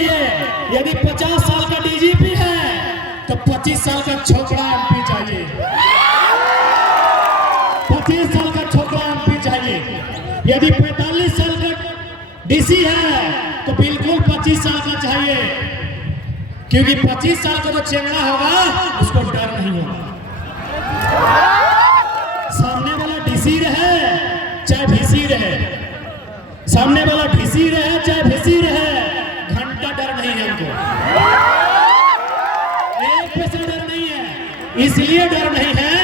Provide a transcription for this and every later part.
इसीलिए यदि 50 साल का डीजीपी है तो 25 साल का छोकरा एमपी चाहिए, 25 साल का छोकरा एमपी चाहिए। यदि 45 साल का डीसी है तो बिल्कुल 25 साल का चाहिए, क्योंकि 25 साल का जो चेंगड़ा होगा उसको डर नहीं होगा। सामने वाला डीसी रहे चाहे डीसी रहे, सामने वाला डीसी रहे चाहे डीसी रहे, घंटा डर नहीं है हमको, एक पैसा डर नहीं है। इसलिए डर नहीं है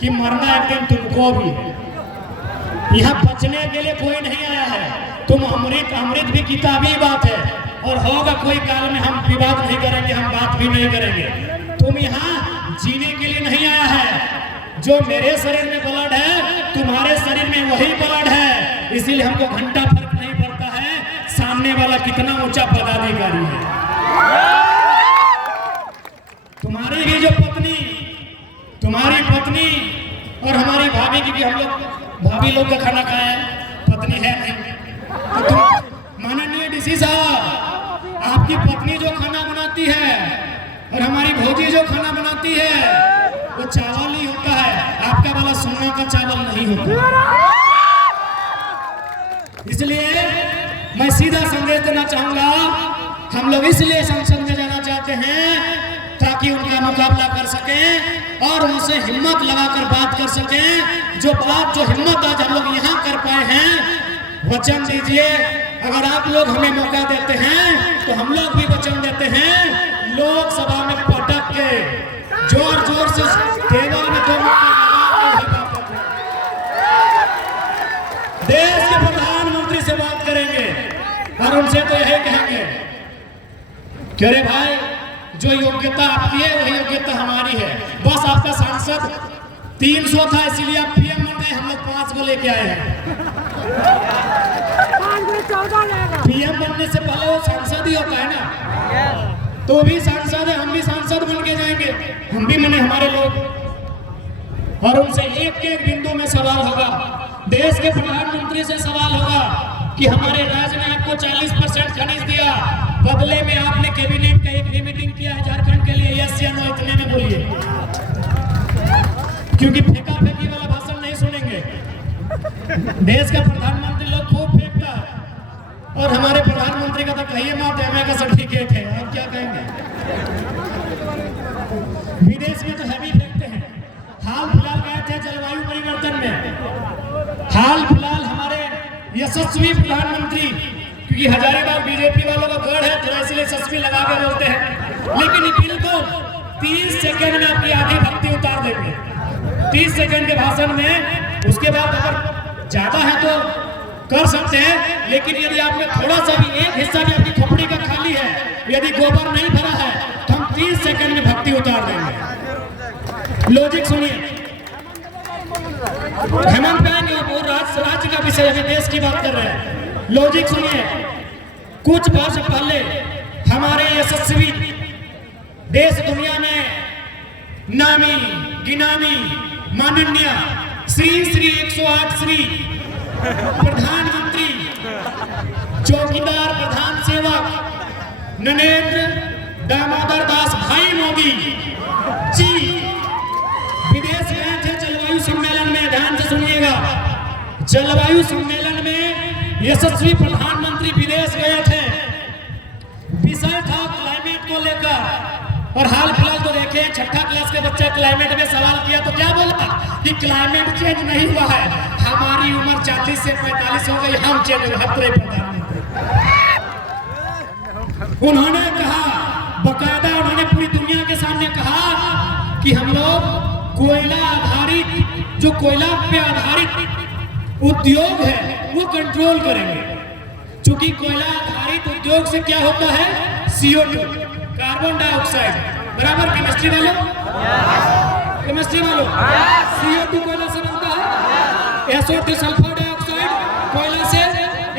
कि मरना एक दिन तुमको भी है। यहाँ बचने के लिए कोई नहीं आया है। तुम अमृत भी किताबी बात है, और होगा कोई काल में हम विवाद नहीं करेंगे, हम बात भी नहीं करेंगे। तुम यहाँ जीने के लिए नहीं आया है। जो मेरे शरीर में ब्लड है तुम्हारे शरीर में वही ब्लड है, इसीलिए हमको घंटा फर्क नहीं पड़ता है सामने वाला कितना ऊंचा पदाधिकारी है। तुम्हारी भी जो पत्नी, तुम्हारी पत्नी और हमारी भाभी की भी, हम लोग भाभी लोग का खाना खाया है, पत्नी है नहीं। तो माननीय डीसी साहब, आपकी पत्नी जो खाना बनाती है और हमारी भौजी जो खाना बनाती है वो चावल ही होता है, आपका वाला सोना का चावल नहीं होता। इसलिए मैं सीधा संदेश देना चाहूंगा, हम लोग इसलिए संसद में जाना चाहते हैं ताकि उनका मुकाबला कर सकें और उनसे हिम्मत लगाकर बात कर सकें। जो हिम्मत आज हम लोग यहाँ कर पाए हैं, वचन दीजिए, अगर आप लोग हमें मौका देते हैं तो हम लोग भी वचन देते हैं, लोकसभा में पटक के जोर जोर से टेबल में दो देश के प्रधानमंत्री से बात करेंगे और उनसे तो यही कहेंगे कि अरे भाई, जो योग्यता आपकी है वही योग्यता हमारी है। बस आपका सांसद 300 था इसीलिए आप पीएम बन गए, हम लोग 5 को लेके आए हैं। पीएम बनने से पहले वो सांसद ही होता है ना, तो भी सांसद है, हम भी सांसद बन के जाएंगे, हम भी मने हमारे लोग। और उनसे एक एक बिंदु में सवाल होगा, देश के प्रधानमंत्री से सवाल होगा कि हमारे राज्य ने आपको 40% खनिज दिया, बदले में आपने कैबिनेट का एक मीटिंग किया है झारखंड के लिए, यस या नो, इतने में बोलिए, क्योंकि फेंका फेंकी वाला भाषण नहीं सुनेंगे। देश का प्रधानमंत्री लोग खूब फेंकता है, और हमारे प्रधानमंत्री का तो कहिए मत, एमए का सर्टिफिकेट है, अब क्या कहेंगे। विदेश में तो हैवी फेंकते हैं। हाल फिलहाल गए थे जलवायु परिवर्तन में, हाल फिलहाल हमारे यशस्वी प्रधानमंत्री, क्योंकि हजारीबाग बीजेपी वालों का गढ़ है थोड़ा, इसलिए यशस्वी लगा के बोलते हैं, लेकिन बिल्कुल 30 सेकेंड में आपकी आधी भक्ति उतार देंगे, 30 सेकेंड के भाषण में। उसके बाद अगर ज्यादा है तो कर सकते हैं, लेकिन यदि आपने थोड़ा सा भी, एक हिस्सा भी आपकी खोपड़ी का खाली है, यदि गोबर नहीं भरा है, तो हम 30 सेकंड में भक्ति उतार देंगे। लॉजिक सुनिए, हेमंत पाएंगे वो राज्य का विषय, अभी देश की बात कर रहे हैं। लॉजिक सुनिए, कुछ वर्ष पहले हमारे यशस्वी देश दुनिया में नामी गिनामी माननीय श्री 108 श्री प्रधानमंत्री चौकीदार प्रधान सेवक नरेंद्र दामोदर दास भाई मोदी जी विदेश गए थे जलवायु सम्मेलन में। ध्यान से सुनिएगा, जलवायु सम्मेलन में यशस्वी प्रधानमंत्री विदेश गए थे, विषय था क्लाइमेट को लेकर। और हाल फिलहाल तो देखे, 6ठा क्लास के बच्चे क्लाइमेट में सवाल किया तो क्या बोला कि क्लाइमेट चेंज नहीं हुआ है, हमारी उम्र 40 से 45 हो गई, हम चेंज हुए। उन्होंने कहा, बकायदा उन्होंने पूरी दुनिया के सामने कहा कि हम लोग कोयला आधारित, जो कोयला पे आधारित उद्योग है वो कंट्रोल करेंगे, क्योंकि कोयला आधारित उद्योग से क्या होता है, CO2 कार्बन डाइऑक्साइड, बराबर। केमिस्ट्री वालों, केमिस्ट्री वालों, CO2 कोयला से बनता है, SO2 सल्फर डाइऑक्साइड कोयला से,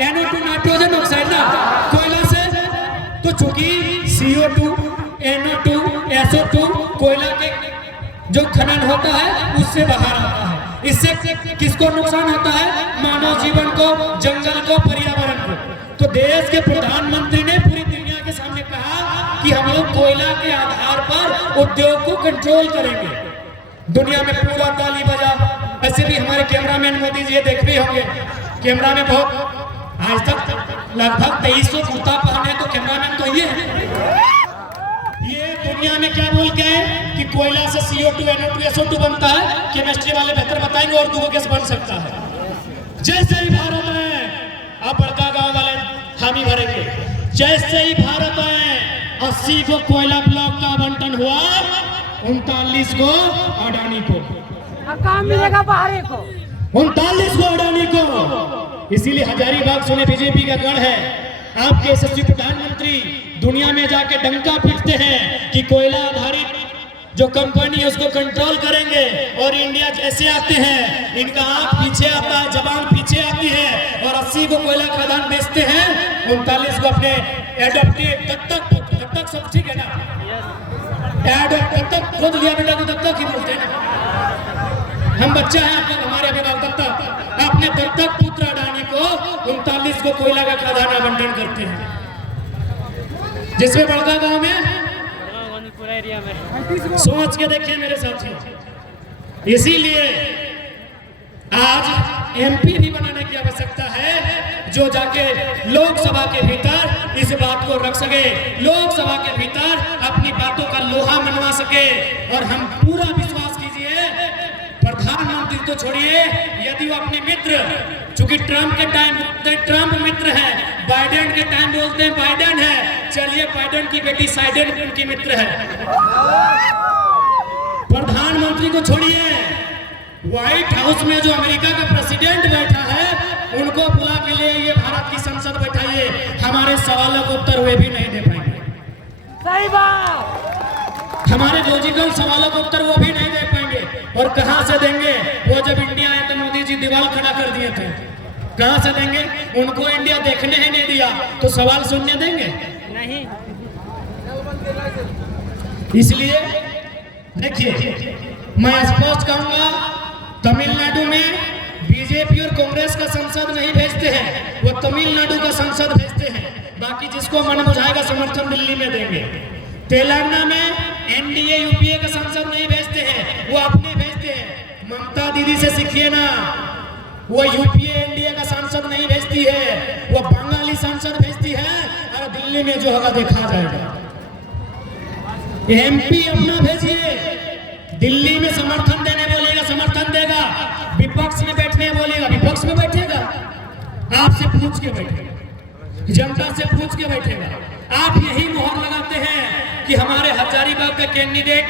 NO2 नाइट्रोजन ऑक्साइड ना कोयला से। तो चूंकि CO2, NO2, SO2 कोयला के जो खनन होता है उससे बाहर आता है, इससे किसको नुकसान होता है, मानव जीवन को, जंगल को, पर्यावरण को। तो देश के प्रधानमंत्री ने पूरी दुनिया के कि हम लोग कोयला के आधार पर उद्योग को कंट्रोल करेंगे। दुनिया में पूरा ताली बजा। ऐसे भी हमारे कैमरामैन मोदी जी देख भी होंगे, कैमरा में बहुत आज तक लगभग 2300 कुर्ता पहने तो कैमरामैन तो ये है। ये दुनिया में क्या बोल के है कि कोयला से CO2 NO2 SO2 बनता है। केमिस्ट्री वाले बेहतर बताएंगे और दूसरा गैस बन सकता है। जैसे ही भारत में अब बड़का गांव वाले हामी भरेंगे, जैसे ही भारत में 80 को कोयला ब्लॉक का आवंटन हुआ, 39 को अडानी को काम मिलेगा बाहर को, 39 को अडानी को। इसीलिए हजारीबाग सुने बीजेपी का गढ़ है। आपके यशस्वी प्रधानमंत्री दुनिया में जाके डंका पीटते हैं कि कोयला आधारित जो कंपनी है उसको कंट्रोल करेंगे, और इंडिया जैसे आते हैं इनका आंख पीछे आता है, जबान पीछे आती है, और 80 को कोयला खदान बेचते हैं, 39 को अपने एडॉप्टिव तब तक सब ठीक है ना, तब तक खुद लिया बेटा को तब तक ही बोलते हैं ना। हम बच्चा है आप लोग, हमारे अभिभावक अपने दत्तक पुत्र अडानी को 39 को कोयला का खदान आवंटन करते हैं, जिसमें बड़का गांव में सोच के देखिए मेरे साथियों। इसीलिए आज MP भी बनाने की आवश्यकता है जो जाके लोकसभा के भीतर इस बात को रख सके, लोकसभा के भीतर अपनी बातों का लोहा मनवा सके। और हम पूरा विश्वास कीजिए, प्रधानमंत्री तो छोड़िए, यदि वो अपने मित्र, चूंकि ट्रंप के टाइम ट्रंप मित्र है, बाइडेन के टाइम बोलते हैं बाइडेन है, चलिए बाइडेन की बेटी साइडेन उनकी मित्र है। प्रधानमंत्री को छोड़िए, व्हाइट हाउस में जो अमेरिका का प्रेसिडेंट बैठा है उनको बुला के लिए ये भारत की संसद बैठाइए, हमारे सवालों को उत्तर वे भी नहीं दे पाएंगे। सही बात। हमारे लॉजिकल सवालों को उत्तर वो भी नहीं दे पाएंगे। और कहां से देंगे? वो जब इंडिया आए तो मोदी जी दीवार खड़ा कर दिए थे, कहां से देंगे? उनको इंडिया देखने ही नहीं दिया तो सवाल सुनने देंगे? नहीं। इसलिए देखिए, मैं स्पष्ट कहूंगा, तमिलनाडु में बीजेपी और कांग्रेस का संसद नहीं भेजते हैं, वो तमिलनाडु का संसद भेजते हैं। बाकी जिसको मन बुझाएगा समर्थन दिल्ली में देंगे। तेलंगाना में NDA UPA का संसद नहीं भेजते हैं, वो अपने भेजते हैं। ममता दीदी से सीखिए ना, वो UPA NDA का सांसद नहीं भेजती है, वो बंगाली सांसद भेजती है। और दिल्ली में जो होगा देखा जाएगा। MP अपना भेजिए, दिल्ली में समर्थन देने बोलेगा समर्थन देगा, विपक्ष में बैठने बोलेगा विपक्ष में बैठेगा, आपसे पूछ के बैठेगा, जनता से पूछ के बैठेगा। आप यही मोहर लगाते हैं कि हमारे हजारीबाग का कैंडिडेट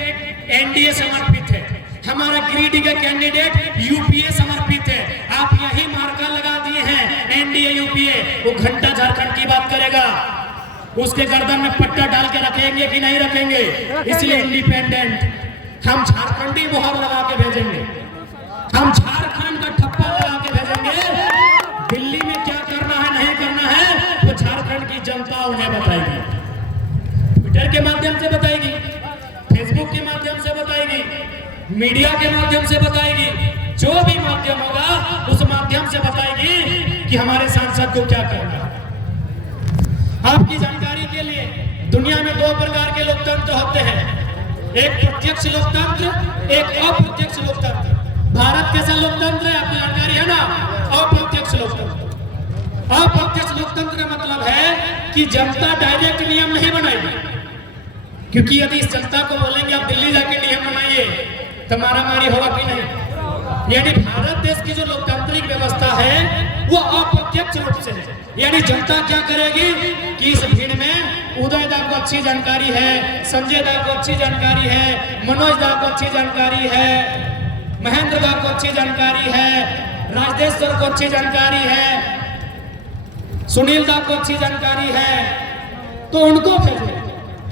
NDA समर्पित है, हमारा गिरिडीह का कैंडिडेट UPA समर्पित है। आप यही मार्का लगा दिए हैं NDA UPA। वो घंटा झारखंड की बात करेगा, उसके गर्दन में पट्टा डाल के रखेंगे कि नहीं रखेंगे? इसलिए इंडिपेंडेंट हम झारखंडी मोहर लगा के भेजेंगे, हम झारखंड का ठप्पा लगा के भेजेंगे। दिल्ली में क्या करना है नहीं करना है वो झारखंड की जनता उन्हें बताएगी, ट्विटर के माध्यम से बताएगी, फेसबुक के माध्यम से बताएगी, मीडिया के माध्यम से बताएगी, जो भी माध्यम होगा उस माध्यम से बताएगी कि हमारे सांसद को क्या करना है। आपकी जानकारी के लिए, दुनिया में 2 प्रकार के लोकतंत्र होते हैं, एक प्रत्यक्ष लोकतंत्र, एक अप्रत्यक्ष लोकतंत्र। भारत कैसा लोकतंत्र है आपको जानकारी है ना? अप्रत्यक्ष लोकतंत्र। अप्रत्यक्ष लोकतंत्र का मतलब है कि जनता डायरेक्ट नियम नहीं बनाएगी, क्योंकि यदि इस जनता को बोलेंगे आप दिल्ली जाके नियम बनाइए तो मारामारी होगा कि नहीं। यानी भारत देश की जो लोकतांत्रिक व्यवस्था है वो अप्रत्यक्ष रूप से है। यानी जनता क्या करेगी कि इस भीड़ में उदय दा को अच्छी जानकारी है, संजय दा को अच्छी जानकारी है, मनोज दा को अच्छी जानकारी है, महेंद्र दा को अच्छी जानकारी है, राजेश्वर को अच्छी जानकारी है, सुनील दा को अच्छी जानकारी है, तो उनको भेजे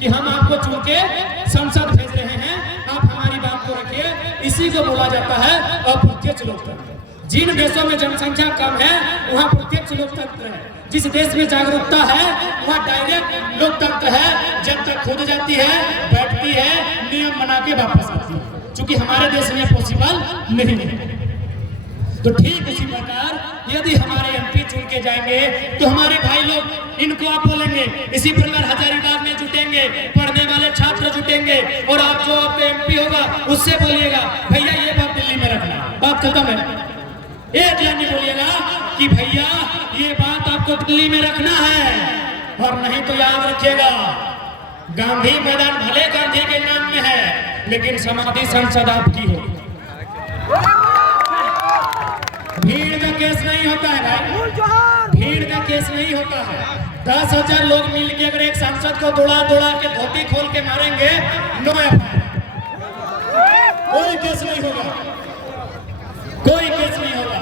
कि हम आपको चुन के संसद भेज रहे हैं, आप हमारी बात को रखिए। इसी को बोला जाता है अप्रत्यक्ष लोकतंत्र। जिन देशों में जनसंख्या कम है वहाँ प्रत्यक्ष लोकतंत्र है, जिस देश में जागरूकता है वहाँ डायरेक्ट लोकतंत्र है। जनता खुद जाती है, बैठती है, नियम बना के वापस आती है, क्योंकि हमारे देश में पॉसिबल नहीं है। तो ठीक उसी प्रकार यदि हमारे MP चुन के जाएंगे तो हमारे भाई लोग इनको आप बोलेंगे, इसी प्रकार हजारीबाग में जुटेंगे जुटेंगे, पढ़ने वाले छात्र जुटेंगे, और आप जो आपका MP होगा उससे बोलिएगा भैया ये बात दिल्ली में रखना, बात खत्म है। एक लाइन नहीं बोलिएगा कि भैया ये बात आपको दिल्ली में रखना है, और नहीं तो याद रखिएगा गांधी मैदान भले गांधी के नाम में है, लेकिन समाधि संसद आपकी हो। भीड़ का केस नहीं होता है भाई, भीड़ का केस नहीं होता है। 10,000 लोग मिलकर अगर एक सांसद को दौड़ा दौड़ा के धोती खोल के मारेंगे, नो FIR, कोई केस नहीं होगा, कोई केस नहीं होगा।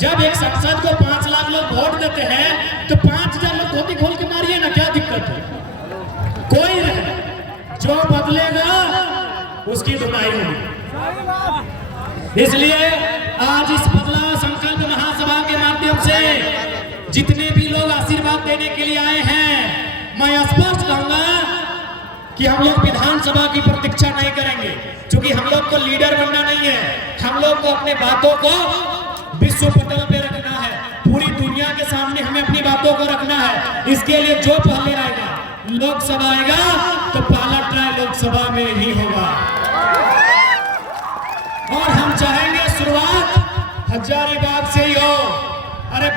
जब एक सांसद को 5 लाख लोग वोट देते हैं तो 5,000 लोग धोती खोल के मारिए ना, क्या दिक्कत है? कोई रहे, जो बदलेगा उसकी धुनाई होगी। इसलिए आज इस बदलाव संकल्प महासभा के माध्यम से जितने भी लोग आशीर्वाद देने के लिए आए हैं, मैं स्पष्ट कहूंगा कि हम लोग विधानसभा की प्रतीक्षा नहीं करेंगे, क्योंकि हम लोग को लीडर बनना नहीं है, हम लोग को अपने बातों को विश्व पटल पे रखना है, पूरी दुनिया के सामने हमें अपनी बातों को रखना है। इसके लिए जो पहले आएगा, लोकसभा आएगा तो पहला ट्राई लोकसभा में ही होगा, और हम चाहेंगे शुरुआत हजारीबाग से ही हो। अरे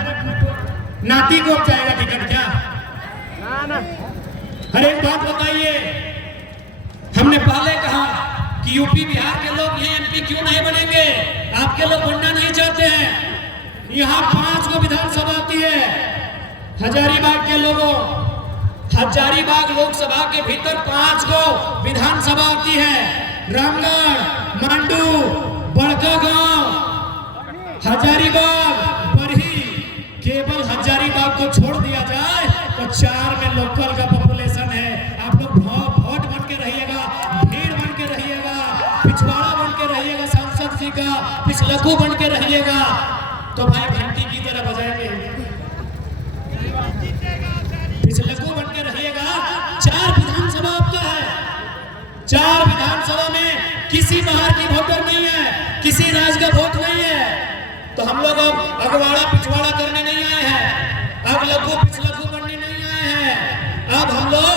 नाती को जाएगा टिकट क्या? अरे एक बात बताइए, हमने पहले कहा कि यूपी बिहार के लोग ये MP क्यों नहीं बनेंगे? आपके लोग बनना नहीं चाहते हैं। यहाँ 5 गो विधानसभा आती है, हजारीबाग के लोगों, हजारीबाग लोकसभा के भीतर 5 गो विधानसभा आती है। रामगढ़, मांडू, बड़कागांव, हजारीबाग, बरही, केवल हजारीबाग को छोड़ दिया जाए तो 4 में लोकल का पॉपुलेशन है। आप लोग वोट बन के रहिएगा, भीड़ बन के रहिएगा, पिछवाड़ा बन के रहिएगा, सांसद जी का पिछलकू बन के रहिएगा, तो भाई घंटी की तरह बजाएंगे। पिछलकू बन के रहिएगा। 4 विधानसभा आपका है, 4 विधानसभा में किसी बाहर की वोटर नहीं है, किसी राज्य का वोट नहीं है। तो हम लोग अब अगवाड़ा पिछवाड़ा करने नहीं आए हैं, अब लघु पिछलघु बनने नहीं आए हैं, अब हम लोग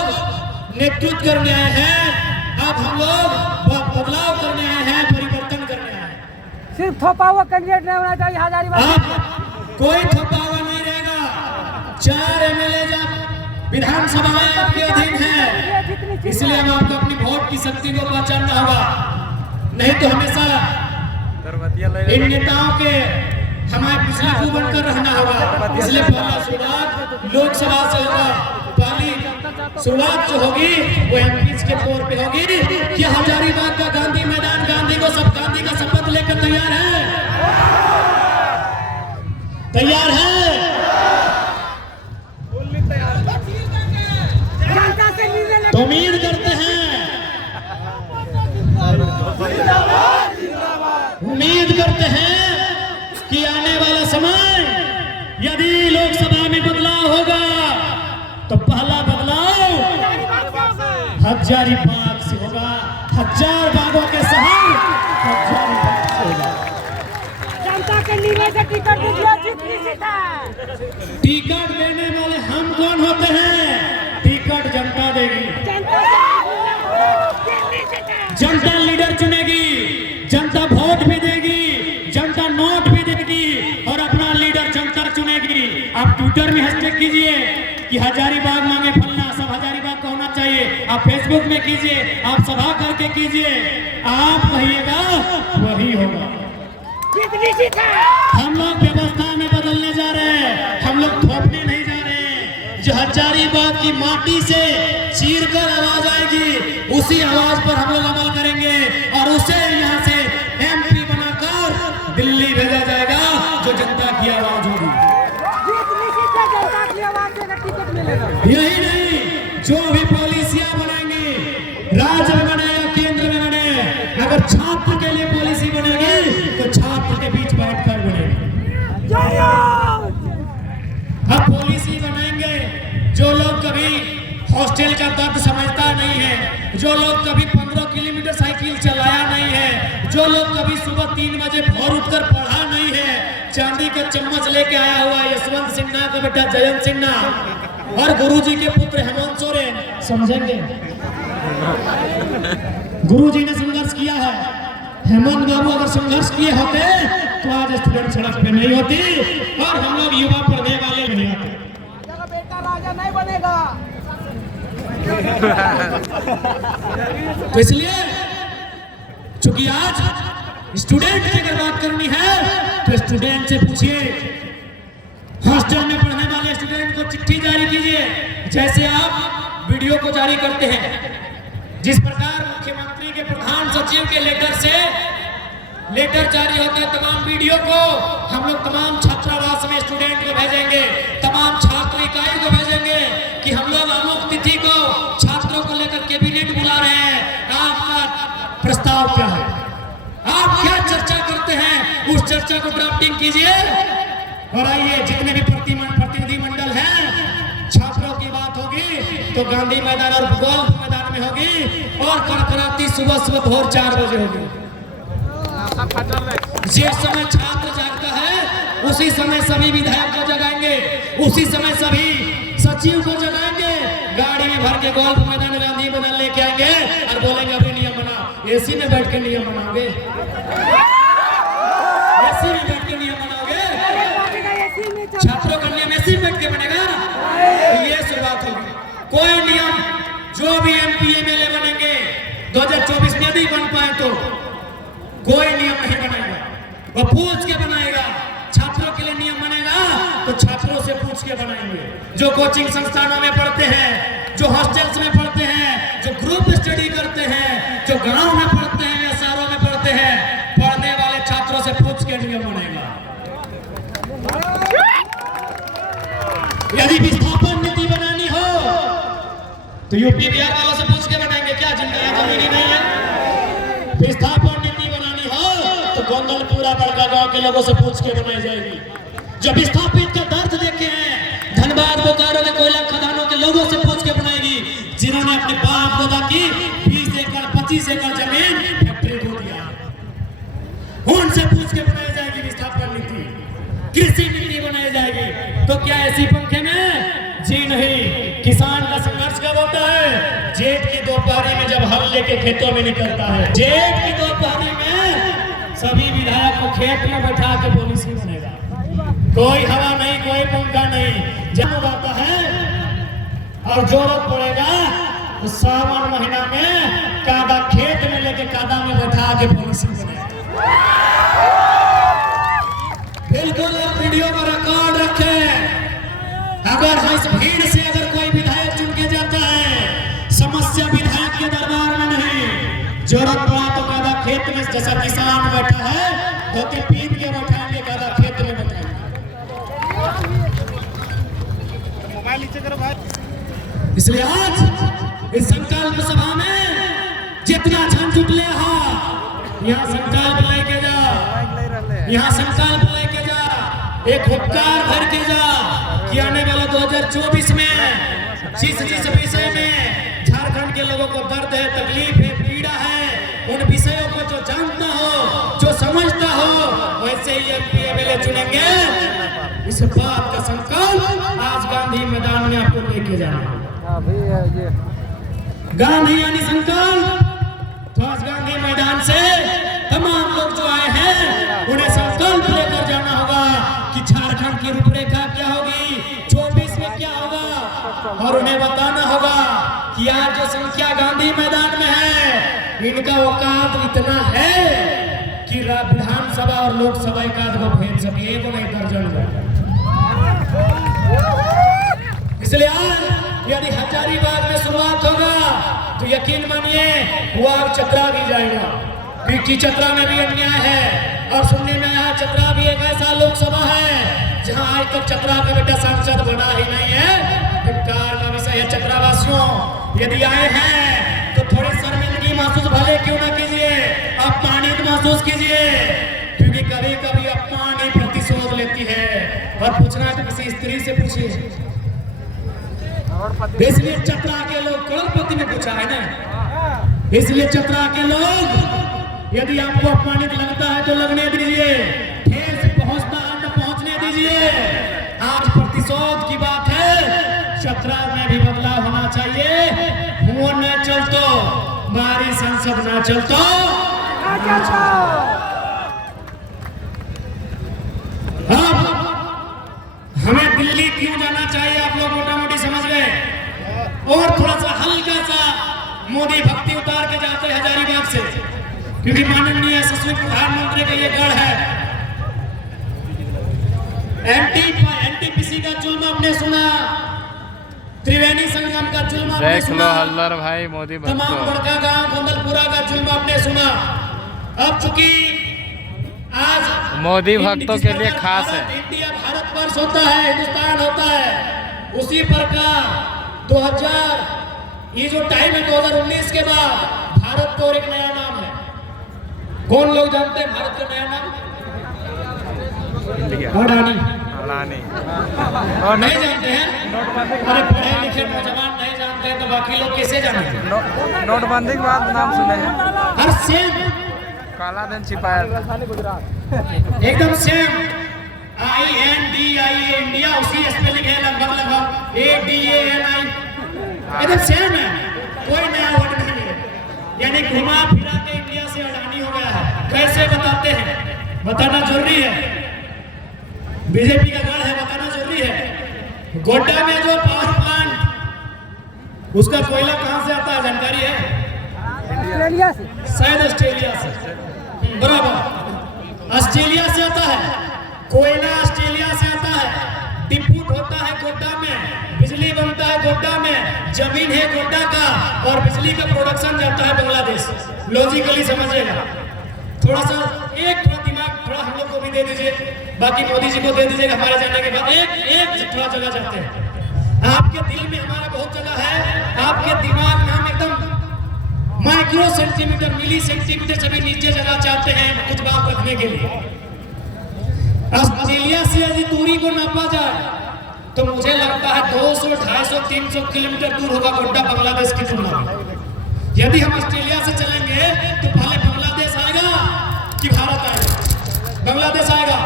नेतृत्व करने आए हैं, अब हम लोग बदलाव करने आए हैं, परिवर्तन करने आए हैं। सिर्फ थोपा हुआ कैंडिडेट नहीं होना चाहिए हजारीबाग। अब कोई थोपा हुआ नहीं रहेगा। 4 MLA जब विधानसभाएं आपके अधीन है, इसलिए हम आपको अपनी वोट की शक्ति को पहचानना होगा, नहीं तो हमेशा इन नेताओं के हमारे पिछलकू बनकर रहना होगा। इसलिए पहला शुरुआत लोकसभा से होगा, पहली शुरुआत जो होगी वो MP के तौर पे होगी कि हजारीबाग का गांधी मैदान, गांधी का शपथ लेकर तैयार है, तैयार है। तो उम्मीद करते हैं, उम्मीद करते हैं कि आने वाला समय यदि लोकसभा में बदलाव होगा तो पहला बदलाव हजारीबाग से होगा। 1000 बागों के शहर हजारीबाग से होगा। जनता के नीले से टिकट दीजिए, जीत निश्चित है। टिकट देने वाले हम कौन होते हैं? टिकट जनता देगी, जनता लीडर चुनेगी, जनता वोट भी देगी, जनता नोट भी देगी, और अपना लीडर जनता चुनेगी। आप ट्विटर में हैशटैग कीजिए कि हजारीबाग मांगे फलना, सब हजारीबाग को होना चाहिए। आप फेसबुक में कीजिए, आप सभा करके कीजिए, आप कहिएगा वही होगा। हम लोग व्यवस्था में बदलने जा रहे हैं, हम लोग थोपने नहीं जा रहे हैं। जो हजारीबाग की माटी से चीर कर आवाज आएगी, उसी आवाज पर हम लोग अमल करेंगे, और उसे यहाँ से MP बनाकर दिल्ली भेजा जाएगा, जो जनता की आवाज होगी। यही नहीं, जो भी पॉलिसियां बनेंगी, राज्य में बने या केंद्र में बने, अगर छात्र के लिए पॉलिसी बनेगी तो छात्र के बीच बैठकर बनेगी। अब पॉलिसी बनाएंगे, जो लोग कभी हॉस्टल का दर्द समझता नहीं है, जो लोग कभी 15 किलोमीटर साइकिल चलाया नहीं है, जो लोग कभी सुबह 3 बजे भोर उठकर पढ़ा नहीं है, चांदी का चम्मच लेके आया हुआ यशवंत सिन्हा का बेटा जयंत सिन्हा, और गुरुजी के पुत्र हेमंत सोरेन समझेंगे। गुरुजी ने संघर्ष किया है, हेमंत बाबू अगर संघर्ष किए होते तो आज स्टूडेंट सड़क पे नहीं होती और हम लोग युवा पढ़ने वाले नहीं होते। बेटा राजा नहीं बनेगा। तो इसलिए चूंकि आज स्टूडेंट की अगर बात करनी है तो स्टूडेंट से पूछिए, हॉस्टल में पढ़ने वाले स्टूडेंट को चिट्ठी जारी कीजिए जैसे आप वीडियो को जारी करते हैं। जिस प्रकार मुख्यमंत्री के प्रधान सचिव के लेटर से लेटर जारी होता है तमाम वीडियो को हम लोग तमाम छात्रावास में स्टूडेंट को भेजेंगे, तमाम छात्र इकाई को भेजेंगे कि हम लोग अमुक तिथि को छात्रों को लेकर कैबिनेट बुला रहे हैं, आपका प्रस्ताव क्या है, आप क्या चर्चा करते हैं, उस चर्चा को ड्राफ्टिंग कीजिए और आइए जितने भी प्रतिनिधि मंडल हैं, छात्रों की बात होगी तो गांधी मैदान और गोल्फ मैदान में होगी और कड़कड़ाती सुबह सुबह भोर 4 बजे होगी। जिस समय छात्र जागता है उसी समय सभी विधायक को जगाएंगे, उसी समय सभी सचिव को जगाएंगे, गाड़ी में भर के गोल्फ मैदान गांधी मैदान लेके आएंगे और बोलेंगे अभी नियम बना। एसी में बैठ के नियम बनाओगे, एसी में बैठ के नियम बनाओगे, छात्रों का नियम एसी में बैठ के बनेगा। ये शुरुआत होगी। कोई नियम जो भी एमपी एमएलए बनेंगे 2024 में यदि बन पाए तो कोई नियम नहीं बनाएगा, वो पूछ के बनाएगा। छात्रों के लिए नियम बनेगा तो छात्रों से पूछ के बनाएंगे। जो कोचिंग संस्थानों में पढ़ते हैं, जो हॉस्टल्स में पढ़ते हैं, जो ग्रुप स्टडी करते हैं, जो गांव में पढ़ते हैं या शहरों में पढ़ते हैं, पढ़ने वाले छात्रों से पूछ के नियम बनेगा। यदि विस्थापन नीति बनानी हो तो यूपी बिहार वालों से पूछ के बनाएंगे, क्या जिनका जमीन नहीं है। विस्थापन नीति बनानी हो तो गोंदलपुरा बड़का गांव के लोगों से पूछ के बनाई जाएगी। जो विस्थापित का दर्द देखे हैं धनबाद बोकारो के कोयला खदानों के लोगों से पूछ के बनाएगी, जिन्होंने अपने बाप दादा की 20 एकड़ 25 एकड़ जमीन फैक्ट्री को दिया, उनसे पूछ के बनाई जाएगी विस्थापन नीति। कृषि नीति बनाई जाएगी। तो क्या ऐसी पंखे में? जी नहीं। किसान का संघर्ष कब होता है? जेठ की दोपहरी में जब हल लेके खेतों में निकलता है। जेठ की दोपहरी में सभी विधायक को खेत में बैठा के पॉलिसी बनेगा। कोई हवा नहीं, कोई पंखा नहीं। जब आता है और जरूरत पड़ेगा तो सावन महीना में कादा खेत में लेके कादा में बैठा के पॉलिसी बनेगा। बिल्कुल वीडियो का रिकॉर्ड रखें। अगर इस भीड़ से अगर कोई विधायक चुन के जाता है, समस्या विधायक के दरबार में नहीं, जरूरत पड़ा तो कादा खेत में जैसा किसान बैठा है धोती पीन के बैठाएंगे, कादा खेत में बैठाएंगे। मोबाइल नीचे करो भाई। इसलिए आज इस संकल्प सभा में जितना झन जुटले हा, यहाँ संकल्प लेके जा, यहाँ संकल्प लेके जा, एक हुक्कार भर के जा कि आने वाला 2024 में जिस विषय में झारखंड के लोगों को दर्द है, तकलीफ है, पीड़ा है, उन विषयों को जो जानता हो, जो समझता हो, वैसे ही एमपी एमएलए चुनेंगे। इस बात का संकल्प आज गांधी मैदान में आपको लेके जाना। गांधी यानी संकल्प। तो आज गांधी मैदान से तमाम लोग जो आए हैं उन्हें संकल्प लेकर जाना होगा कि झारखंड की रूपरेखा क्या होगी, 24 में क्या होगा, और उन्हें बताना होगा कि आज जो संख्या गांधी मैदान में है इनका औकात इतना है कि विधानसभा और लोकसभा एकाध को भेज सके, एक नहीं दर्जन को। इसलिए आज यदि हजारीबाग में शुरुआत होगा तो यकीन मानिए वो आग चतरा भी जाएगा। पीटी चतरा में भी अन्याय है और सुनने में आया चतरा भी एक ऐसा लोकसभा है जहां आज तक चतरा का बेटा सांसद बना ही नहीं है। धिक्कार का विषय है चतरावासियों, यदि आए हैं तो थोड़ी शर्मिंदगी महसूस भले क्यों ना कीजिए, अपमानित महसूस कीजिए, क्योंकि कभी कभी अपमान ही प्रतिशोध लेती है। और पूछना है तो किसी स्त्री से पूछिए। इसलिए चतरा के लोग करोड़पति में पूछा है ना, इसलिए चतरा के लोग यदि आपको अपमानित लगता है तो लगने दीजिए, ठेस पहुंचता है तो पहुंचने दीजिए। आज प्रतिशोध की बात है, चतरा समझना चाहिए, हुआ न चलतो मारी संसद न चलतो। अब हमें दिल्ली क्यों जाना चाहिए आप लोग मोटा मोटी समझ गए, और थोड़ा सा हल्का सा मोदी भक्ति उतार के जाते हैं हजारीबाग से, क्योंकि माननीय यशस्वी प्रधानमंत्री का ये गढ़ है। एनटीपीसी का जुल्म आपने सुना, त्रिवेणी संगम का जुल्म आपने सुना, हल्दर भाई मोदी तमाम बड़का गांव गोंदलपुरा का जुल्म आपने सुना। अब चूंकि आज मोदी भक्तों के लिए खास है, इंडिया भारतवर्ष होता है, हिंदुस्तान होता है, उसी प्रकार 2000 ये जो टाइम है 2019 के बाद भारत को एक नया नाम है। कौन लोग जानते हैं भारत का नया नाम? अडानी। और नहीं जानते हैं? अरे पढ़े लिखे नौजवान नहीं जानते हैं तो बाकी लोग कैसे जानेंगे? नोटबंदी के बाद नाम सुने हैं। हर सेम काला धन छिपाया एकदम सेम INDIA इंडिया, उसी स्पेलिंग है लगभग ADANI, एकदम सेम है, कोई नया वर्ड नहीं है। यानी घुमा फिरा के इंडिया से अडानी हो गया है। कैसे बताते हैं? बताना जरूरी है, बीजेपी का गढ़ है, बताना जरूरी है। गोड्डा में जो पावर प्लांट, उसका कोयला कहां से आता है जानकारी है? ऑस्ट्रेलिया से, शायद ऑस्ट्रेलिया से, बराबर ऑस्ट्रेलिया से आता है कोयला, ऑस्ट्रेलिया से आता है, डिपुट होता है गोड्डा में, बिजली बनता है गोड्डा में, जमीन है गोड्डा का, और बिजली का प्रोडक्शन जाता है बांग्लादेश। लॉजिकली समझिएगा, थोड़ा सा थोड़ा दिमाग थोड़ा हम लोग को भी दे दीजिए, बाकी मोदी जी को दे दीजिएगा हमारे जाने के बाद। एक थोड़ा जगह जाते हैं, आपके दिल में हमारा बहुत जगह है, आपके दिमाग में हम एकदम माइक्रो सेंटीमीटर मिली सेंटीमीटर सभी नीचे जगह चाहते हैं कुछ बात रखने के लिए। ऑस्ट्रेलिया से यदि दूरी को नापा जाए तो मुझे लगता है 200, 250, 300 किलोमीटर दूर होगा गोड्डा बांग्लादेश की तुलना में। यदि हम ऑस्ट्रेलिया से चलेंगे तो पहले बांग्लादेश आएगा कि भारत आएगा? बांग्लादेश आएगा,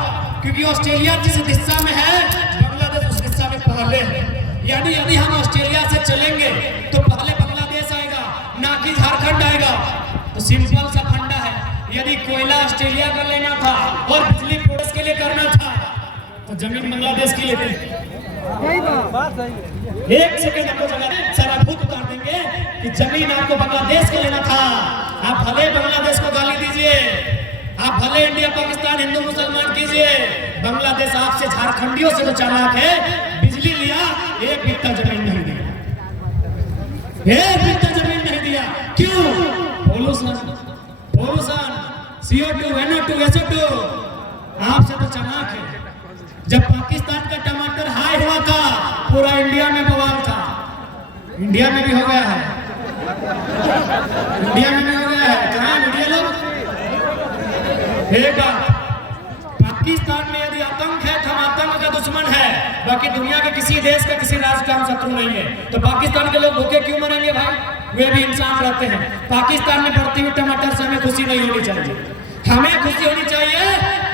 क्योंकि ऑस्ट्रेलिया जिस दिशा में है बांग्लादेश उस दिशा में पहले है। यानी यदि हम ऑस्ट्रेलिया से चलेंगे तो पहले बांग्लादेश आएगा, ना कि झारखंड आएगा। तो सिंपल सा फंडा है, यदि कोयला ऑस्ट्रेलिया का लेना था और बिजली प्रोडक्ट के लिए करना था तो जमीन बांग्लादेश की लेते। एक सेकंड आपको सारा भूत उतार देंगे कि जमीन आपको बांग्लादेश को लेना था। आप भले बांग्लादेश को गाली दीजिए, आप भले इंडिया पाकिस्तान हिंदू मुसलमान कीजिए, बांग्लादेश आपसे झारखंडियों से तो चालाक है। बिजली लिया, एक बित्ता जमीन नहीं दिया, एक बित्ता जमीन नहीं दिया। क्यों? पोल्यूशन, CO2, NO2, SO2 आपसे तो चालाक है। जब पाकिस्तान का टमाटर हाई हुआ था पूरा इंडिया में बवाल था, इंडिया में भी हो गया है, इंडिया में भी हो गया है। कहाँ मीडिया लोग? एक पाकिस्तान में यदि आतंक है तो हम आतंक का दुश्मन है, बाकी दुनिया के किसी देश का किसी राष्ट्र का हम शत्रु नहीं है। तो पाकिस्तान के लोग भूखे क्यों मरेंगे भाई? वे भी इंसान रहते हैं। पाकिस्तान में बढ़ती हुई टमाटर से हमें खुशी नहीं होनी चाहिए, हमें खुशी होनी चाहिए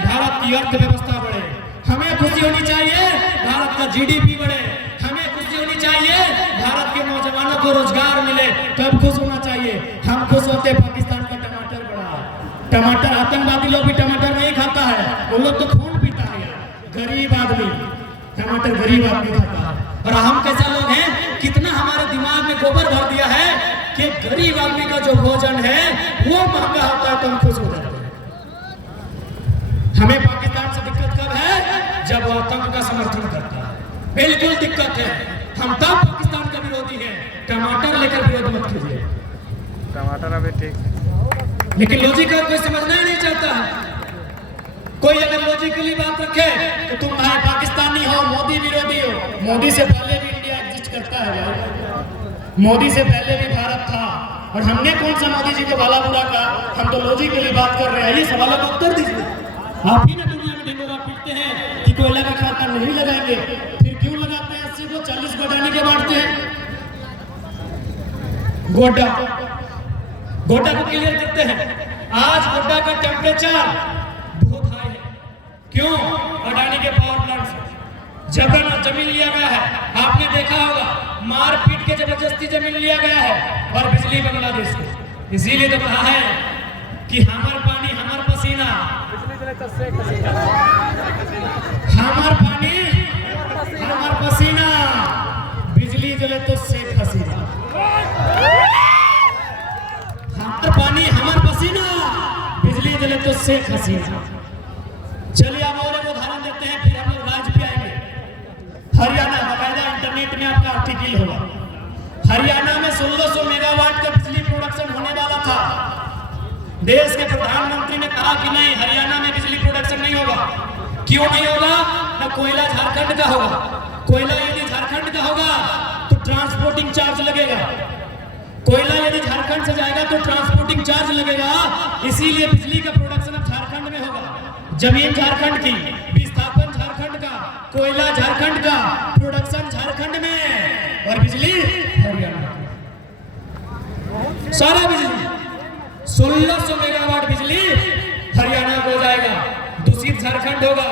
भारत की अर्थव्यवस्था बढ़े, हमें खुशी होनी चाहिए भारत का GDP बढ़े, हमें खुशी होनी चाहिए भारत के नौजवानों को रोजगार मिले, तब खुश होना चाहिए। हम खुश होते पाकिस्तान का टमाटर बढ़ा। टमाटर आतंकवादी लोग भी टमाटर नहीं खाता है, वो लोग तो खून पीता है। गरीब आदमी टमाटर गरीब आदमी खाता है। और हम कैसे लोग हैं, कितना हमारे दिमाग में गोबर भर दिया है कि गरीब आदमी का जो भोजन है वो महंगा होता है तो हम खुश हो जाते हैं। हमें पाकिस्तान से दिक्कत कब है? जब वो आतंक का समर्थन करता है, बिल्कुल दिक्कत है। हम तब पाकिस्तान का विरोधी है। टमाटर लेकर विरोध मत कीजिए। टमाटर अभी ठीक, लेकिन लॉजिकल कोई समझना ही नहीं चाहता है। कोई अगर लॉजिकली बात रखे तो तुम भाई पाकिस्तानी हो, मोदी विरोधी हो। मोदी से पहले भी इंडिया एग्जिस्ट करता है भाई, मोदी से पहले भी भारत था। और हमने कौन सा मोदी जी को भला बुरा कहा? हम तो लॉजिकली बात कर रहे हैं। ये सवालों का उत्तर दीजिए। आप ही ना दुनिया में ढिंडोरा पीटते हैं कि कोयला का खाता नहीं लगाएंगे, फिर क्यों लगाते हैं? 80 को 40 को अडानी के बांटते हैं। गोड्डा को क्लियर करते हैं। आज गोड्डा का टेम्परेचर बहुत हाई है। क्यों? अडानी के पावर प्लांट से। जमीन लिया गया है। आपने देखा होगा मारपीट के जबरदस्ती जमीन लिया गया है और बिजली बांग्लादेश को। इसीलिए तो कहा है कि हमार पानी हमार पसीना, हमार पानी हमार पसीना, बिजली जले तो शेख हसीना। हमार पानी हमार पसीना, बिजली जले तो शेख हसीना। चलिए अब और एक उदाहरण देते हैं, फिर हम लोग राज्य पे आएंगे। हरियाणा, बाकायदा इंटरनेट में आपका आर्टिकल होगा। हरियाणा में 1600 मेगावाट का बिजली प्रोडक्शन होने वाला था। देश के प्रधानमंत्री ने कहा कि नहीं, हरियाणा में बिजली प्रोडक्शन नहीं होगा। क्यों नहीं होगा? ना कोयला झारखंड का होगा। कोयला यदि झारखंड का होगा तो ट्रांसपोर्टिंग चार्ज लगेगा। कोयला यदि झारखंड से जाएगा तो ट्रांसपोर्टिंग चार्ज लगेगा। इसीलिए बिजली का प्रोडक्शन अब झारखंड में होगा। जमीन झारखंड की, विस्थापन झारखंड का, कोयला झारखंड का, प्रोडक्शन झारखंड में और बिजली हरियाणा। सारा बिजली 1600 मेगावाट बिजली हरियाणा को जाएगा, दूषित झारखंड होगा।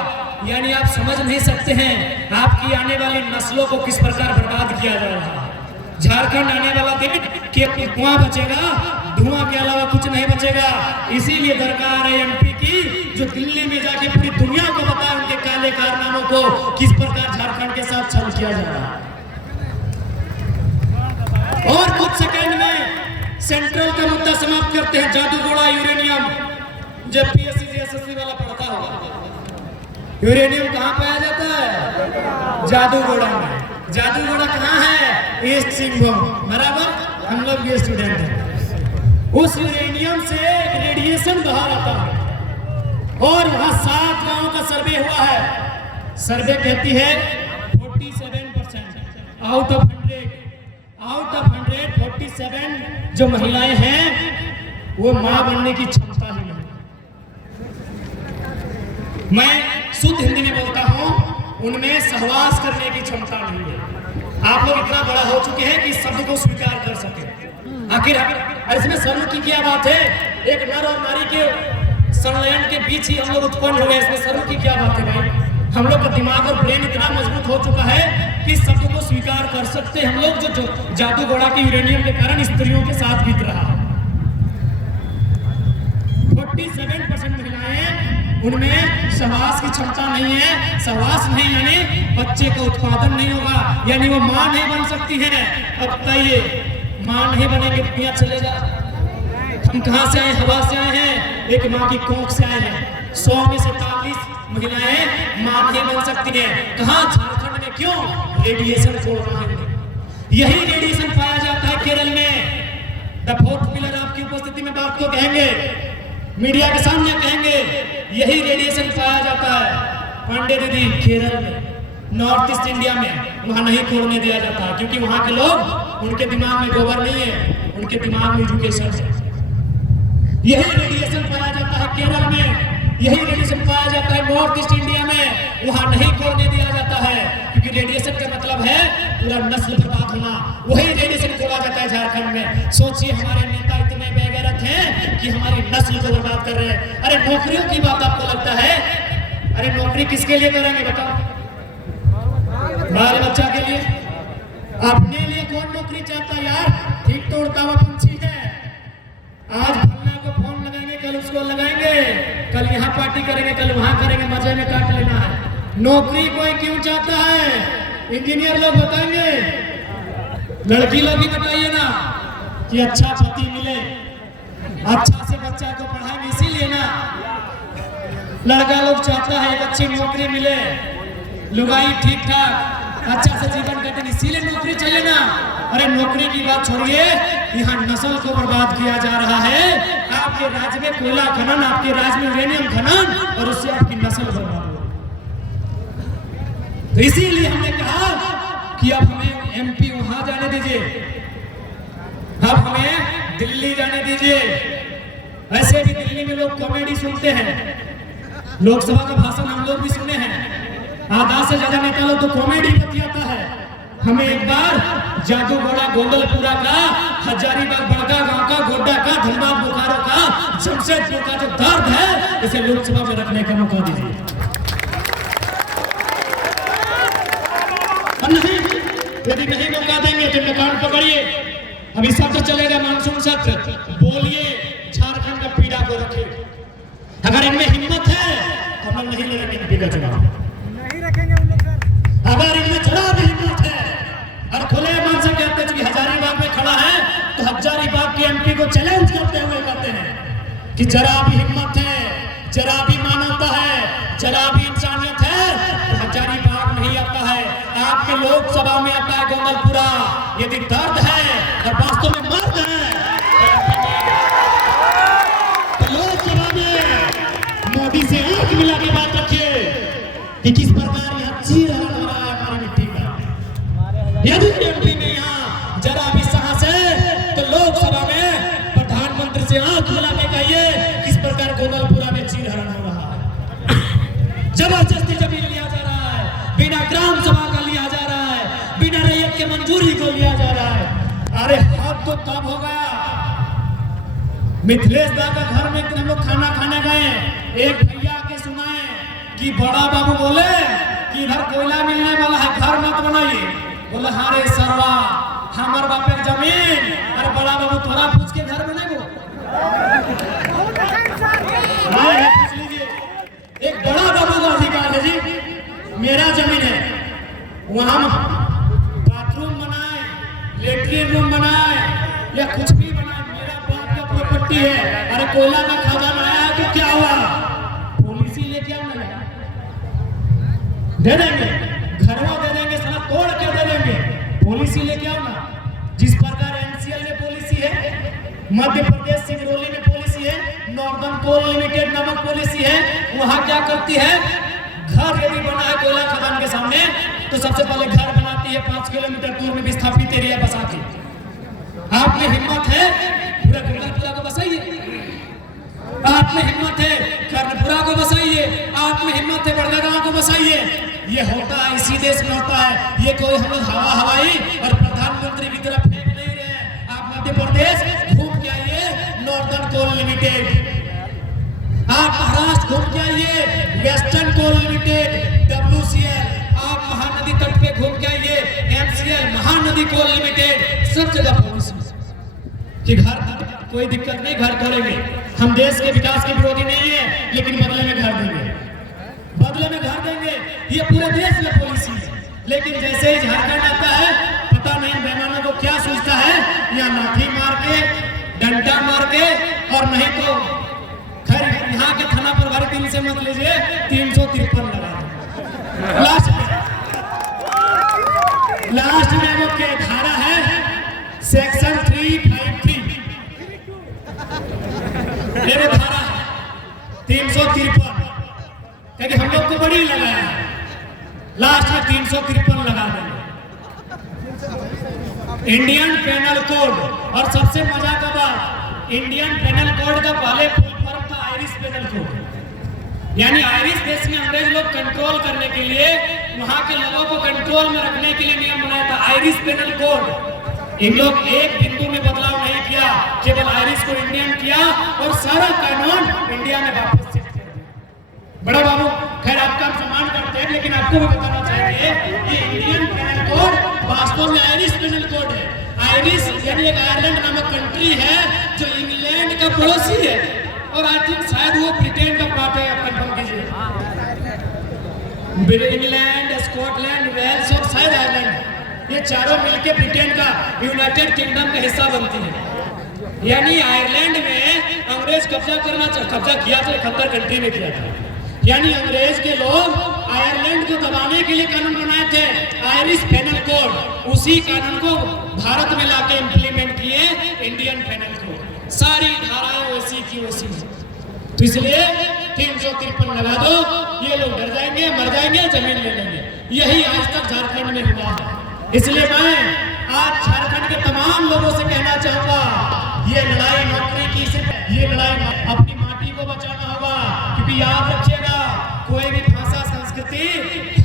यानी आप समझ नहीं सकते हैं आपकी आने वाली नस्लों को किस प्रकार बर्बाद किया जा रहा है। झारखंड आने वाला दिन केवल धुआं बचेगा, धुआं के अलावा कुछ नहीं बचेगा। इसीलिए दरकार है एमपी की, जो दिल्ली में जाके पूरी दुनिया को बताए उनके काले कारनामों को, किस प्रकार झारखंड के साथ छल किया जा रहा है। और कुछ सेकंड में सेंट्रल का मुद्दा समाप्त करते हैं। जादूगोड़ा यूरेनियम, जब पीएससी एसएससी वाला पढ़ता होगा, यूरेनियम कहाँ पाया जाता है? जादूगोड़ा में। जादूगोड़ा कहाँ है? ईस्ट सिंहभूम, बराबर। हम लोग ये स्टूडेंट हैं। उस यूरेनियम से रेडिएशन बाहर आता है और वहां 7 गांवों का सर्वे हुआ है। सर्वे कहती है 47% आउट ऑफ 100 47 जो महिलाएं हैं वो मां बनने की क्षमता ही नहीं। मैं शुद्ध हिंदी में बोलता हूं, उनमें सहवास करने की क्षमता नहीं है। आप लोग इतना बड़ा हो चुके हैं कि इस शब्द को स्वीकार कर सके। आखिर इसमें शर्म की क्या बात है? एक नर और नारी के संलयन के बीच ही हम लोग उत्पन्न हुए, इसमें शर्म की क्या बात है भाई? हम लोग का दिमाग और ब्रेन इतना मजबूत हो चुका है कि इस शब्द को स्वीकार कर सकते हैं हम लोग, जो जादूगोड़ा के यूरेनियम के कारण स्त्रियों के साथ बीत रहा है। 47% महिलाएं, उनमें सहवास की क्षमता नहीं है। सहवास नहीं यानी बच्चे का उत्पादन नहीं होगा, यानी वो मां नहीं बन सकती है। अब बताइए, मां नहीं बनेंगे दुनिया चलेगा? हम कहां से आए? हवा से आए हैं, एक मां की कोख से आए हैं। 100 में से 40 महिलाएं मां नहीं बन सकती हैं। कहां? झारखंड में। क्यों? रेडिएशन छोड़ रहे हैं। यही रेडिएशन पाया जाता है केरल में। द फोर्थ पिलर आपकी उपस्थिति में बात को कहेंगे, मीडिया के सामने कहेंगे, यही रेडिएशन पाया जाता है पांडे दीदी केरल में, नॉर्थ ईस्ट इंडिया में। वहां नहीं खोलने दिया जाता क्योंकि वहां के लोग, उनके दिमाग में गोबर नहीं है, उनके दिमाग में एजुकेशन है। यही रेडिएशन पाया जाता है केरल में, यही रेडिएशन पाया जाता है नॉर्थ ईस्ट इंडिया में। वहां नहीं खोलने दिया जाता है क्योंकि रेडिएशन का मतलब है पूरा नस्ल बर्बाद होना। वही रेडिएशन खोला जाता है झारखंड में। सोचिए, हमारे नेता इतने बेगैरत हैं कि हमारी नस्ल को बर्बाद कर रहे हैं। अरे नौकरियों की बात आपको लगता है? अरे नौकरी किसके लिए करेंगे बताओ? बाल बच्चा के लिए? अपने लिए कौन नौकरी चाहता यार? ठीक तो उड़ता हुआ पंछी है। आज फलना को फोन लगाएंगे, कल उसको लगाएंगे, कल यहाँ पार्टी करेंगे, कल वहां करेंगे, मजे में काट लेना है। नौकरी कोई क्यों चाहता है? इंजीनियर लोग बताएंगे, लड़की लोग ही बताइए ना कि अच्छा पति मिले, अच्छा से बच्चा को पढ़ाएंगे, इसीलिए ना। लड़का लोग चाहता है एक अच्छी नौकरी मिले, लुगाई ठीक ठाक अच्छा से जीवन कटे, इसीलिए नौकरी चाहिए ना। अरे नौकरी की बात छोड़िए, यहाँ नस्ल को बर्बाद किया जा रहा है। आपके राज्य में कोयला खनन, आपके राज्य में यूरेनियम खनन, और उससे आपकी नस्ल बर्बाद हो। तो इसीलिए हमने कहा कि अब हमें एमपी वहां जाने दीजिए, अब हमें दिल्ली जाने दीजिए। ऐसे भी दिल्ली में लोग कॉमेडी सुनते हैं, लोकसभा का भाषण हम लोग भी सुने हैं। आधा से ज्यादा नेता लोग तो कॉमेडी बतियाता है। हमें एक बार जादूगोड़ा, गोंदलपुरा का, हजारीबाग बड़का गांव का, गोड्डा का, धनबाद बोकारो का, जमशेदपुर का जो दर्द है, इसे लोकसभा में रखने का मौका दीजिए। यदि नहीं मौका देंगे तो कान पकड़िए। अभी सत्र चलेगा, मानसून सत्र, बोलिए झारखंड का पीड़ा को रखे। अगर इनमें हिम्मत है तो हम नहीं लड़ेंगे एमपी का चुनाव, नहीं रखेंगे उन लोग सर। अगर इनमें थोड़ा भी हिम्मत है और खुले मन से कहते हैं कि हजारीबाग में खड़ा है तो हजारीबाग के एमपी को चैलेंज करते हुए कहते हैं कि जरा भी हिम्मत है, जरा भी मानवता है, जरा भी इंसानियत है तो हजारीबाग नहीं आता है, आपके लोकसभा में आता है गोमलपुरा। यदि दर्द है और वास्तव में मर्द है तो लोकसभा में मोदी से आंख मिला के बात रखिए कि किस प्रकार यहाँ चीर हो रहा है हमारी मिट्टी का। यदि एमपी में यहाँ जरा भी साहस है तो लोकसभा में प्रधानमंत्री से आंख मिला के कहिए किस प्रकार गोमलपुरा में चीर हरण हो रहा है। जबरदस्ती जमीन लिया जा रहा है, बिना ग्राम सभा का लिया जा रहा है, बिना रैयत के मंजूरी को लिया जा रहा है। अरे हद तो तब हो गया, मिथिलेश दा का घर में हम लोग खाना खाने गए, एक भैया के सुनाए कि बड़ा बाबू बोले कि इधर कोयला मिलने वाला है, घर मत बनाइए। बोले हाँ रे सरवा, हमार बाप एक जमीन। अरे बड़ा बाबू थोड़ा पूछ के घर बनेगो, पूछ लीजिए। एक बड़ा बाबू का अधिकार है जी, मेरा जमीन है, वहां बाथरूम बनाए, लेट्रिन रूम बनाए या कुछ भी बनाए, मेरा बाप का प्रॉपर्टी है। अरे कोयला का खजाना आया तो क्या हुआ, पॉलिसी लेके आओ ना, दे देंगे, घरवा दे देंगे, साला तोड़ के दे देंगे, पॉलिसी लेके आओ ना। जिस प्रकार एनसीएल में पॉलिसी है, मध्य प्रदेश सिंगरौली में पॉलिसी है, नॉर्दर्न कोल लिमिटेड नामक पॉलिसी है, वहां क्या करती है, घर यदि बना है कोयला खदान के सामने तो सबसे पहले घर बनाती है 5 किलोमीटर दूर में विस्थापित एरिया बसाती। आप में हिम्मत है पूरा गोमलपुरा को बसाइए, आप में हिम्मत है कर्णपुरा को बसाइए, आप में हिम्मत है बड़गांव को बसाइए। ये होता है, इसी देश में होता है। ये कोई हम लोग हवाई और प्रधानमंत्री की तरफ फेंक नहीं रहे। आप मध्य प्रदेश घूम के आइए, नॉर्दर्न कोल लिमिटेड, आप महाराष्ट्र घूम के आइए, वेस्टर्न कोल लिमिटेड, WCL, आप महानदी तट पे घूम के आइए, MCL, महानदी कोल लिमिटेड, सब जगह पॉलिसी कि घर कोई दिक्कत नहीं, घर करेंगे। हम देश के विकास के विरोधी नहीं है, लेकिन बदले में घर देंगे, बदले में घर देंगे, ये पूरे देश में पॉलिसी है। लेकिन जैसे ही झारखंड आता है, पता नहीं बेईमानों को क्या सोचता है, या लाठी मार के, डंडा मार के, और नहीं तो खैर यहाँ के थाना प्रभारी दिन से मत लीजिए, 353 लगा दो। लास्ट में वो क्या धारा है, सेक्शन 353, ये वो धारा है 353, क्योंकि हम लोग को बड़ी लगाया है, लास्ट में 353 लगा देंगे। इंडियन पेनल कोड, और सबसे मजा का बात, इंडियन पेनल कोड का पहले फुल फॉर्म था आयरिश पेनल कोड, यानी आयरिश देश में अंग्रेज लोग कंट्रोल करने के लिए, वहां के लोगों को कंट्रोल में रखने के लिए नियम बनाया था आयरिश पेनल कोड। इन लोग एक बिंदु में बदलाव नहीं किया, केवल आयरिश को इंडियन किया और सारा कानून इंडिया में वापस शिफ्ट कर दिया। बड़ा बाबू खैर आपका सम्मान करते हैं, लेकिन आपको भी बताना चाहिए कि इंडियन पेनल कोड वास्तव में आयरिश पेनल कोड है। आयरिश यानी एक आयरलैंड नामक कंट्री है जो इंग्लैंड का पड़ोसी है, और आई थिंक शायद वो ब्रिटेन का पार्ट है, आप कंफर्म कीजिए। इंग्लैंड, स्कॉटलैंड, वेल्स और शायद आयरलैंड, ये चारों मिलकर ब्रिटेन का यूनाइटेड किंगडम का हिस्सा बनती है। यानी आयरलैंड में अंग्रेज कब्जा किया था, 71 कंट्री में किया था। यानी अंग्रेज के लोग आयरलैंड को दबाने के लिए कानून बनाए थे, आयरिश पेनल कोड। उसी कानून को भारत में लाके इंप्लीमेंट किए इंडियन पेनल कोड, सारी धाराएं वैसी की वैसी। तो इसलिए 353 लगा दो, ये लोग डर जाएंगे, मर जाएंगे, जमीन ले लेंगे। यही आज तक झारखंड में हुआ है। इसलिए मैं आज झारखंड के तमाम लोगों से कहना चाहूंगा, ये लड़ाई नौकरी की सिर्फ, ये लड़ाई अपनी माटी को बचाना होगा। क्योंकि याद रखिएगा, कोई भी भाषा संस्कृति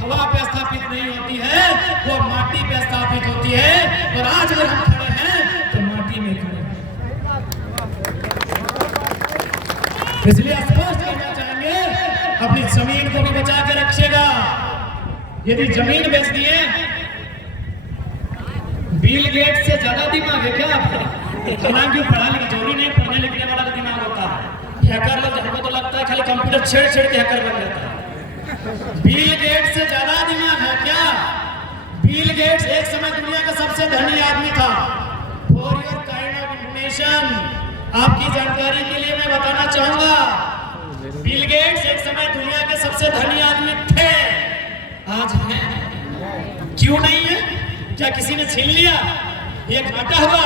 हवा पे स्थापित नहीं होती है, वो माटी पे स्थापित होती है। और आज अगर हम खड़े हैं तो माटी में खड़े हैं। इसलिए स्पष्ट कहना चाहेंगे, अपनी जमीन को भी बचा के रखिएगा। यदि जमीन बेच दिए बिल गेट्स से ज्यादा दिमाग है क्या आपका? हालांकि पढ़ा लिखा जरूरी नहीं, पढ़ने लिखने वाला का दिमाग होता है। हैकर लोग, हमको तो लगता है खाली कंप्यूटर छेड़ छेड़ के हैकर बन जाता है। बिल गेट्स से ज्यादा दिमाग है क्या? बिल गेट्स एक समय दुनिया का सबसे धनी आदमी था। For your kind of information, आपकी जानकारी के लिए मैं बताना चाहूंगा, बिल गेट्स एक समय दुनिया के सबसे धनी आदमी थे, आज हैं। क्यों नहीं है? क्या किसी ने छीन लिया? ये घाटा हुआ?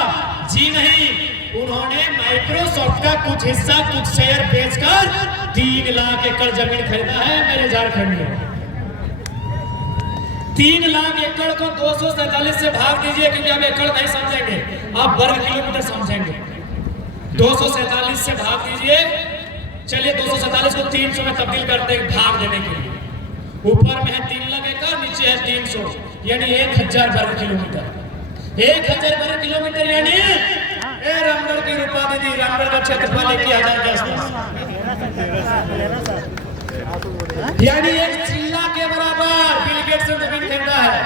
जी नहीं, उन्होंने माइक्रोसॉफ्ट का कुछ हिस्सा, कुछ शेयर बेचकर 3 लाख एकड़ जमीन खरीदा है मेरे झारखंड में। 3 लाख एकड़ को 247 से भाग दीजिए, क्योंकि हम एकड़ नहीं समझेंगे, आप वर्ग किलोमीटर समझेंगे। 247 से भाग दीजिए, चलिए 247 को 300 में तब्दील करते हैं भाग देने के लिए। ऊपर में है 3 लाख एकड़, नीचे है 300, यानी 1000 वर्ग किलोमीटर। 1000 वर्ग किलोमीटर यानी रामगढ़ की रूपा दीदी, रामगढ़ का क्षेत्रफल 1000 के आसपास, यानी 1 जिला के बराबर बिल गेट्स ने जमीन खरीदा है।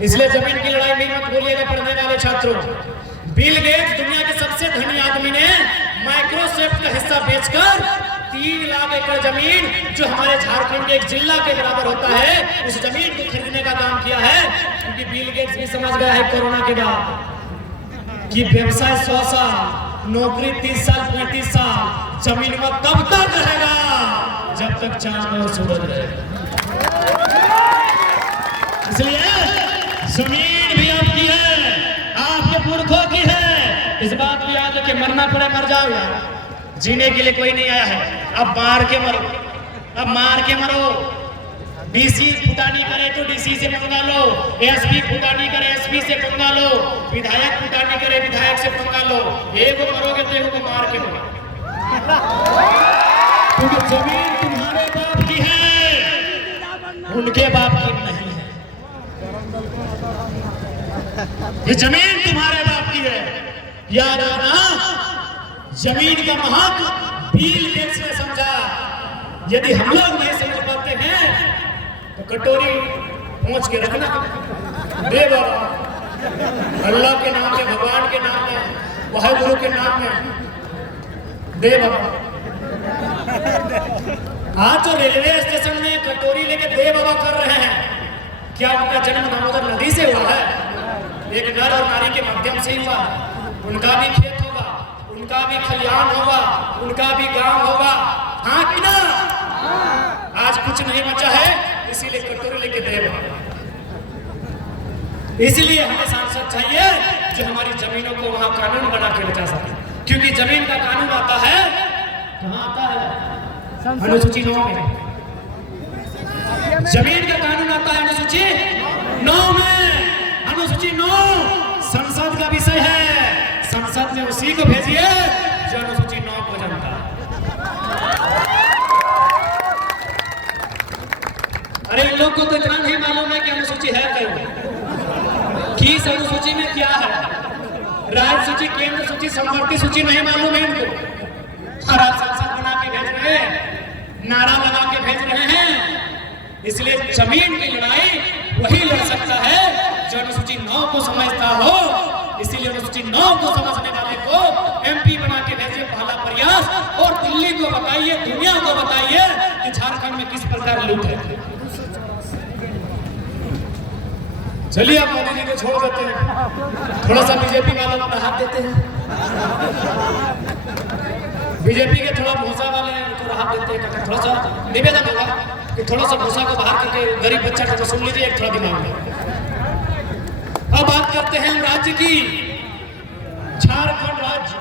इसलिए जमीन की लड़ाई में मत भूलिएगा पढ़ने वाले छात्रों। बिल गेट्स दुनिया के सबसे धनी आदमी ने माइक्रोसॉफ्ट का हिस्सा बेचकर 3 लाख एकड़ जमीन, जो हमारे झारखंड के 1 जिला के बराबर होता है, उस जमीन को खरीदने का काम किया है। क्योंकि बिल गेट्स भी समझ गया है कोरोना के बाद कि व्यवसाय 100 साल, नौकरी 30 साल, 35 साल, जमीन में तब तक रहेगा जब तक चांद और सूरज रहेगा। इसलिए जमीन भी आपकी है, आपके पुरखों की है। इस बात को याद रखिए, मरना पड़े मर जाओ यार, जीने के लिए कोई नहीं आया है। अब मार के मरो, अब मार के मरो। डीसी फुटानी करे तो डीसी से पंगा लो, एसपी फुटानी करे एसपी से पंगा लो, विधायक फुटानी करे विधायक से पंगा लो। एक को मरोगे तो एक को मार के मरो, क्योंकि जमीन तुम्हारे बाप की है, उनके बाप की नहीं है। ये जमीन तुम्हारे बाप की है, याद रखना। जमीन का महत्व बिल गेट्स ने समझा। यदि हम लोग नहीं समझ पाते हैं तो कटोरी पहुंच के रखना, दे बाबा, अल्लाह के नाम में, भगवान के नाम में, वाहेगुरु के नाम में, दे बाबा। आज तो रेलवे स्टेशन में कटोरी लेके दे बाबा कर रहे हैं, क्या उनका जन्म दामोदर नदी से हुआ है? एक नर और नारी के माध्यम से हुआ। उनका भी खेत होगा, उनका भी खलिहान होगा, उनका भी गांव होगा, हाँ कि ना? आज कुछ नहीं बचा है, इसीलिए कटोरी लेके दे बाबा। इसलिए हमें सांसद चाहिए जो हमारी जमीनों को वहां कानून बना के बचा सके, क्योंकि जमीन का कानून आता है, कहाँ आता है? अनुसूची 9 में। जमीन का कानून आता है अनुसूची 9 में। अनुसूची 9 संसद का विषय है। संसद में उसी को भेजिए जो अनुसूची 9 को जानता है। अरे इन लोग को तो इतना नहीं मालूम है कि अनुसूची है क्या, किस अनुसूची में क्या है। राज्य सूची, केंद्र सूची, समवर्ती सूची नहीं मालूम है इनको। और आप संसद बना के भेज रहे हैं, नारा लगा के भेज रहे हैं। इसलिए जमीन की लड़ाई वही लड़ सकता है जो अनुसूची 9 को समझता हो। इसीलिए अनुसूची 9 को समझने वाले को एमपी बना के भेजिए, पहला प्रयास। और दिल्ली को बताइए, दुनिया को बताइए कि झारखंड में किस प्रकार लूट है। चलिए आप मोदी जी को छोड़ देते हैं, थोड़ा सा बीजेपी वालों को राहत देते हैं। बीजेपी के थोड़ा भूसा वाले हैं, उनको राहत देते हैं। थोड़ा सा निवेदन होगा कि थोड़ा सा भूसा को बाहर करके गरीब बच्चा को सुन लीजिए एक थोड़ा दिमाग में। अब बात करते हैं राज्य की। झारखंड राज्य